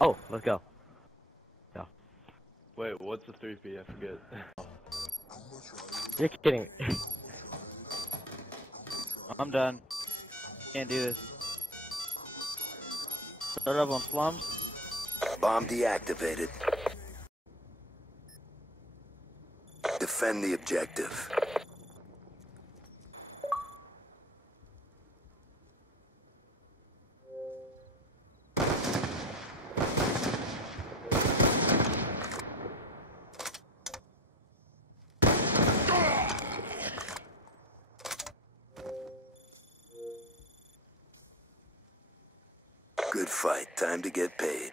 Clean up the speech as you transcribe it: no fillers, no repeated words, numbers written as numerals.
Oh, let's go. Yeah. Wait, what's the 3P? I forget. You're kidding. I'm done. Can't do this. Start up on slums. Bomb deactivated. Defend the objective. Good fight. Time to get paid.